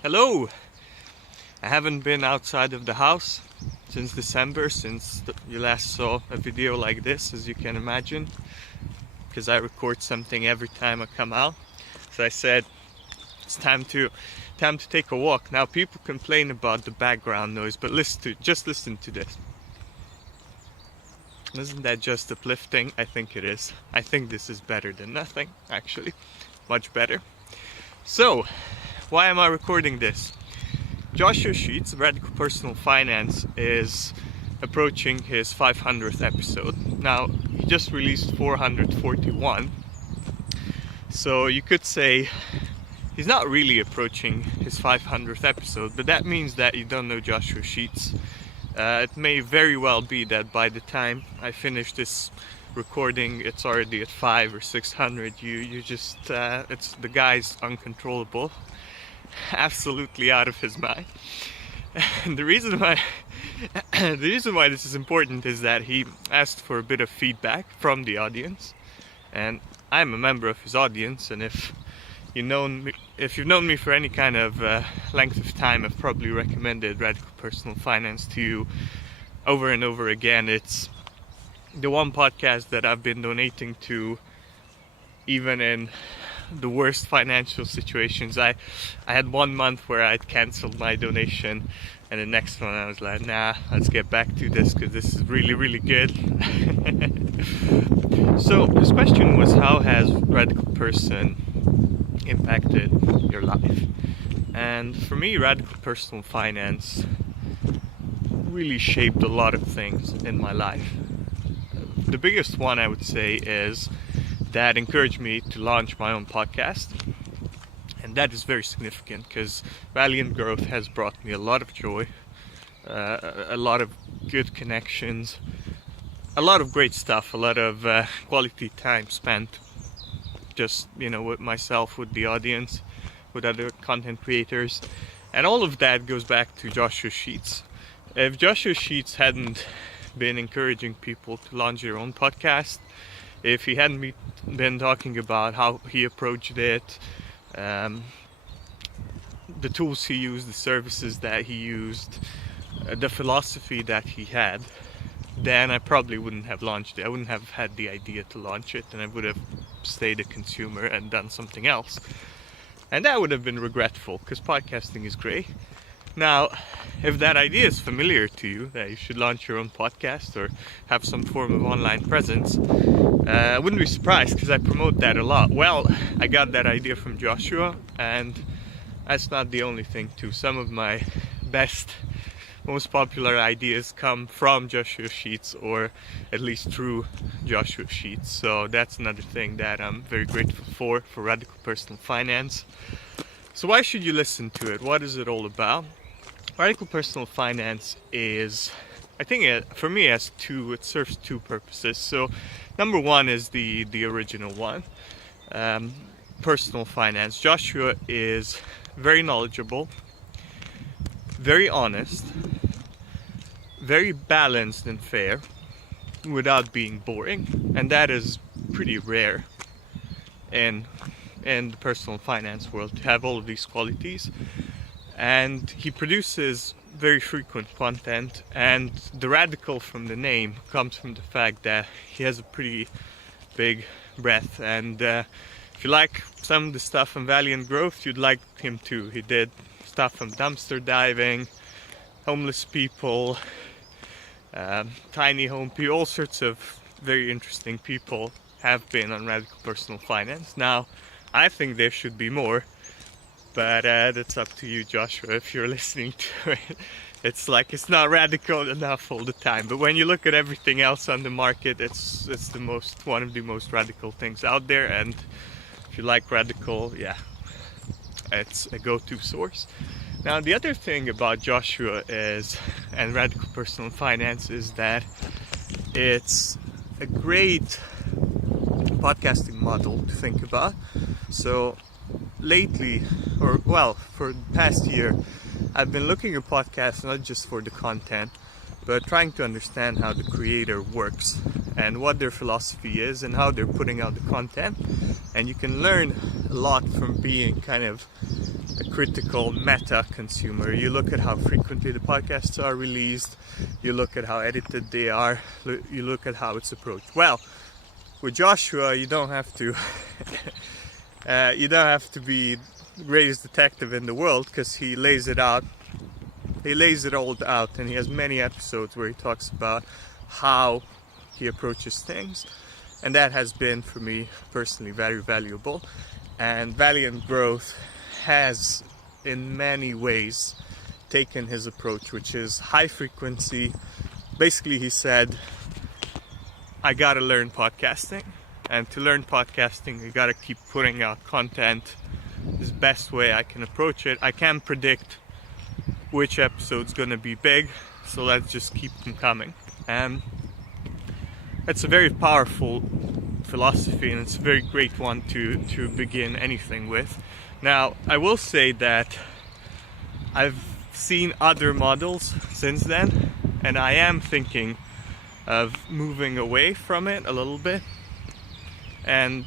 Hello! I haven't been outside of the house since December, since you last saw a video like this, as you can imagine, because I record something every time I come out. So I said it's time to take a walk. Now people complain about the background noise, but just listen to this. Isn't that just uplifting? I think it is. I think this is better than nothing, actually. Much better. So, why am I recording this? Joshua Sheats, Radical Personal Finance, is approaching his 500th episode. Now, he just released 441. So you could say he's not really approaching his 500th episode, but that means that you don't know Joshua Sheats. It may very well be that by the time I finish this recording, it's already at 500 or 600. You just it's the guy's uncontrollable, absolutely out of his mind. And the reason why this is important is that he asked for a bit of feedback from the audience, and I'm a member of his audience. And if you've known me for any kind of length of time, I've probably recommended Radical Personal Finance to you over and over again. It's the one podcast that I've been donating to, even in the worst financial situations. I had 1 month where I'd cancelled my donation, and the next one I was like, nah, let's get back to this because this is really, really good. So this question was, how has Radical Person impacted your life? And for me, Radical Personal Finance really shaped a lot of things in my life. The biggest one, I would say, is that encouraged me to launch my own podcast. And that is very significant because Valiant Growth has brought me a lot of joy, a lot of good connections, a lot of great stuff, a lot of quality time spent just, with myself, with the audience, with other content creators. And all of that goes back to Joshua Sheats. If Joshua Sheats hadn't been encouraging people to launch their own podcast, if he hadn't been talking about how he approached it, the tools he used, the services that he used, the philosophy that he had, then I probably wouldn't have launched it. I wouldn't have had the idea to launch it, and I would have stayed a consumer and done something else. And that would have been regretful, because podcasting is great. Now, if that idea is familiar to you, that you should launch your own podcast or have some form of online presence, I wouldn't be surprised because I promote that a lot. Well, I got that idea from Joshua, and that's not the only thing too. Some of my best, most popular ideas come from Joshua Sheats, or at least through Joshua Sheats. So that's another thing that I'm very grateful for Radical Personal Finance. So why should you listen to it? What is it all about? Radical Personal Finance is, I think for me, it serves two purposes. So number one is the original one, personal finance. Joshua is very knowledgeable, very honest, very balanced and fair, without being boring. And that is pretty rare in the personal finance world, to have all of these qualities. And he produces very frequent content, and the radical from the name comes from the fact that he has a pretty big breadth. And if you like some of the stuff on Valiant Growth, you'd like him too. He did stuff from dumpster diving, homeless people, tiny home people, all sorts of very interesting people have been on Radical Personal Finance. Now, I think there should be more, but that's up to you, Joshua, if you're listening to it. It's not radical enough all the time, but when you look at everything else on the market, it's one of the most radical things out there. And if you like radical, yeah, it's a go-to source. Now, the other thing about Joshua and Radical Personal Finance is that it's a great podcasting model to think about. So lately, for the past year, I've been looking at podcasts not just for the content, but trying to understand how the creator works and what their philosophy is and how they're putting out the content. And you can learn a lot from being kind of a critical meta consumer. You look at how frequently the podcasts are released, you look at how edited they are, you look at how it's approached. Well, with Joshua, you don't have to you don't have to be the greatest detective in the world, because he lays it out. He lays it all out, and he has many episodes where he talks about how he approaches things, and that has been for me personally very valuable. And Valiant Growth has in many ways taken his approach, which is high frequency. Basically, he said, I gotta learn podcasting, and to learn podcasting I gotta keep putting out content. This is the best way I can approach it. I can't predict which episode's gonna be big, so let's just keep them coming. And it's a very powerful philosophy, and it's a very great one to begin anything with. Now, I will say that I've seen other models since then, and I am thinking of moving away from it a little bit, and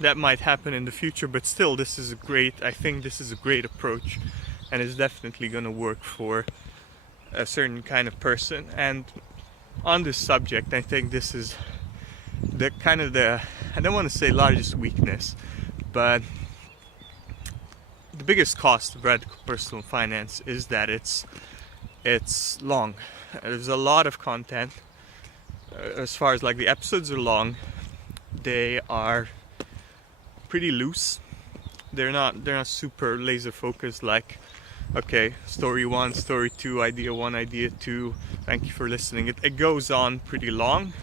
that might happen in the future, but still I think this is a great approach, and it's definitely going to work for a certain kind of person. And on this subject, I think this is the I don't want to say largest weakness, but the biggest cost of radical personal finance is that it's long. There's a lot of content. As far as like the episodes are long, they are pretty loose. They're not super laser focused, like, okay, story 1, story 2, idea 1, idea 2, thank you for listening. It goes on pretty long,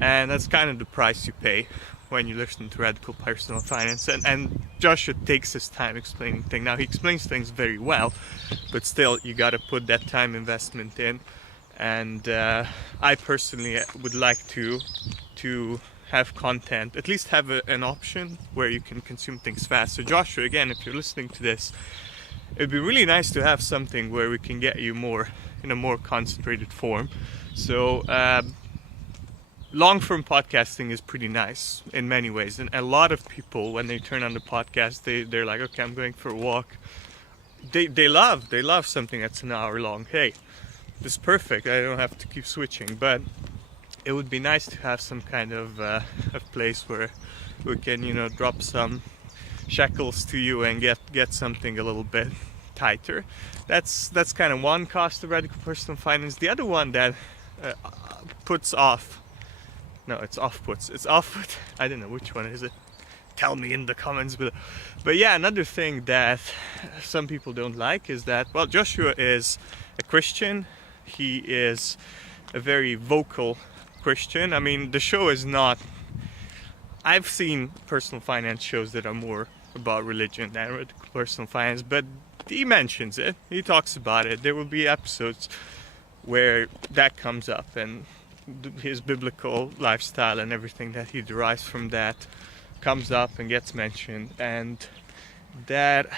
and that's kind of the price you pay when you listen to Radical Personal Finance. And Joshua takes his time explaining things. Now, he explains things very well, but still, you gotta put that time investment in. And I personally would like to have content, at least have an option where you can consume things fast. So Joshua, again, if you're listening to this, it'd be really nice to have something where we can get you more in a more concentrated form. So long form podcasting is pretty nice in many ways, and a lot of people, when they turn on the podcast, they're like, okay, I'm going for a walk. They love something that's an hour long. Hey, this is perfect, I don't have to keep switching. But it would be nice to have some kind of a place where we can, drop some shekels to you and get something a little bit tighter. That's kind of one cost of radical personal finance. The other one that puts off, no, it's off-puts. It's off-put. I don't know which one is it. Tell me in the comments below. But yeah, another thing that some people don't like is that, well, Joshua is a Christian. He is a very vocal Christian. I mean, the show is not... I've seen personal finance shows that are more about religion than personal finance, but he mentions it. He talks about it. There will be episodes where that comes up, and his biblical lifestyle and everything that he derives from that comes up and gets mentioned. And that,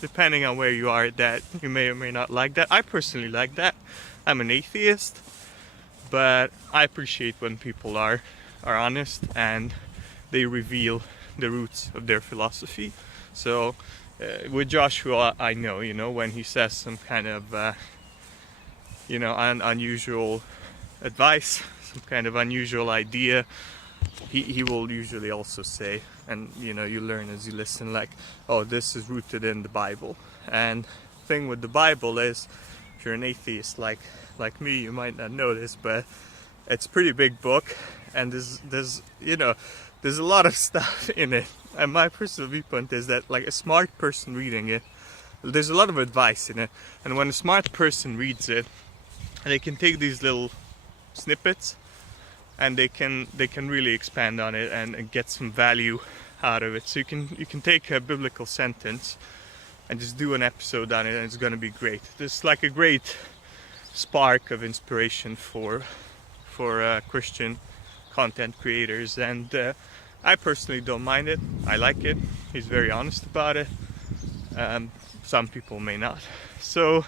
depending on where you are, that you may or may not like that. I personally like that. I'm an atheist, but I appreciate when people are honest and they reveal the roots of their philosophy. So with Joshua, I know, when he says some kind of unusual advice, some kind of unusual idea, he will usually also say, and you learn as you listen, like, oh, this is rooted in the Bible. And the thing with the Bible is, if you're an atheist like me, you might not know this, but it's a pretty big book, and there's a lot of stuff in it. And my personal viewpoint is that, like, a smart person reading it, there's a lot of advice in it, and when a smart person reads it, they can take these little snippets and they can really expand on it and get some value out of it. So you can take a biblical sentence and just do an episode on it, and it's going to be great. There's like a great spark of inspiration for Christian content creators, and I personally don't mind it. I like it. He's very honest about it. Some people may not. So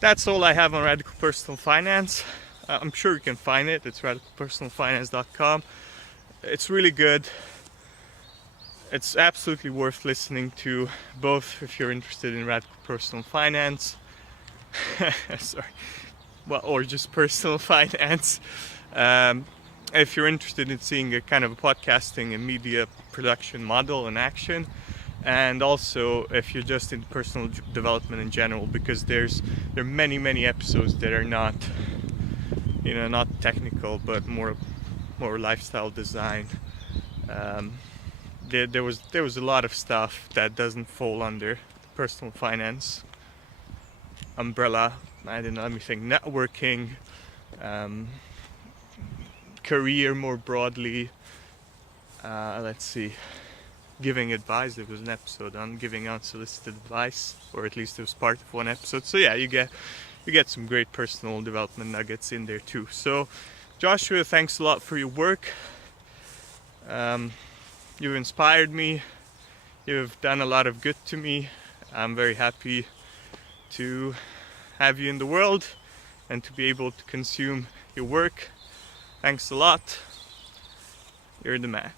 that's all I have on Radical Personal Finance. I'm sure you can find it. It's radicalpersonalfinance.com. It's really good. It's absolutely worth listening to, both if you're interested in radical personal finance, sorry, well, or just personal finance. Um, if you're interested in seeing a kind of a podcasting and media production model in action, and also if you're just in personal development in general, because there are many episodes that are not, not technical, but more lifestyle design. There was a lot of stuff that doesn't fall under the personal finance umbrella. I don't know, let me think. Networking, career more broadly. Let's see. Giving advice. There was an episode on giving unsolicited advice, or at least it was part of one episode. So yeah, you get some great personal development nuggets in there too. So Joshua, thanks a lot for your work. You've inspired me. You've done a lot of good to me. I'm very happy to have you in the world and to be able to consume your work. Thanks a lot. You're the man.